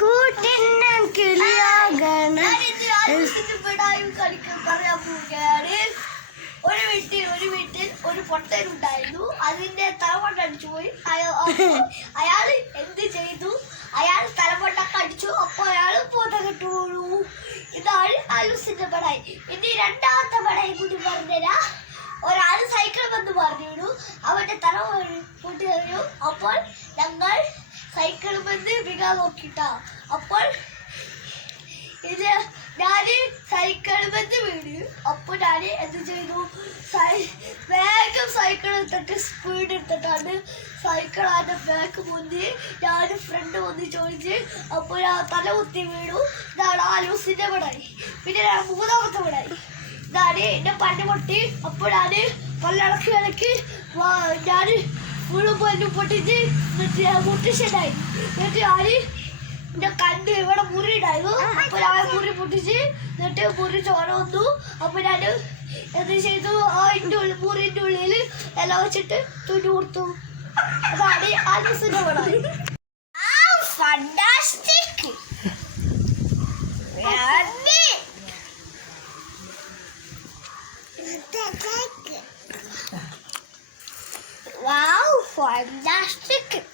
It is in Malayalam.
കൂട്ടിനം കിളിയാകണം. പറയാൻ പോവുകയാണ്. ഒരു വീട്ടിൽ ഒരു വീട്ടിൽ ഒരു പൊട്ടൻ ഉണ്ടായിരുന്നു. അതിന്റെ തലമുണ്ട അടിച്ചു പോയി. അയാൾ എന്ത് ചെയ്തു? അയാൾ തലമുണ്ടൊക്കെ അടിച്ചു. അപ്പൊ അയാൾ പൊതകിട്ടു വീണു ഇതാണ് ആലൂസിന്റെ പടായി ഇനി രണ്ടാമത്തെ പടായി കൂടി പറഞ്ഞുതരാ. ഒരാൾ സൈക്കിൾ വന്ന് പറഞ്ഞു അവന്റെ തല പൊട്ടി കഴിഞ്ഞു. അപ്പോൾ വന്ന് വികാൻ നോക്കിട്ടാ. അപ്പോൾ ഇത് സൈക്കിൾ വന്ന് വീട് അപ്പൊ ഞാൻ എന്ത് ചെയ്തു? വേഗം സൈക്കിൾ എടുത്തിട്ട് സ്പീഡ് എടുത്തിട്ടാണ് സൈക്കിൾ ആന്റെ ബാക്ക് മുന്നിൽ ഞാൻ ഫ്രണ്ട് വന്ന് ചോദിച്ച്. അപ്പോൾ ഞാൻ തല കുത്തി വീണു. ഇതാണ് ആലൂസിന്റെ വിടായി പിന്നെ ഞാൻ മൂന്നാമത്തെ വിടായി ഇതാണ് എന്റെ പല്ല് പൊട്ടി. അപ്പോൾ ഞാൻ പല്ലിളക്കി ഇളക്കി ഞാൻ ഫുള്ള് പല്ലു പൊട്ടിച്ച് ഞാൻ മുട്ടിഷനായി എന്നിട്ട് ആര്? എന്റെ കണ്ണ് ഇവിടെ മുറി ഉണ്ടായിരുന്നു അപ്പൊ ആ മുറി പൊട്ടിച്ച് എന്നിട്ട് മുറി ചോര വന്നു. അപ്പൊ ഞാൻ എന്ത് ചെയ്തു? ആ ഇന്റെ ഉള്ളിൽ മുറിന്റെ ഉള്ളിൽ എല്ലാം വെച്ചിട്ട് തുണി കൊടുത്തു അതാണ് ആ ദിവസം ഫണ്ടാസ്റ്റിക് for plastic.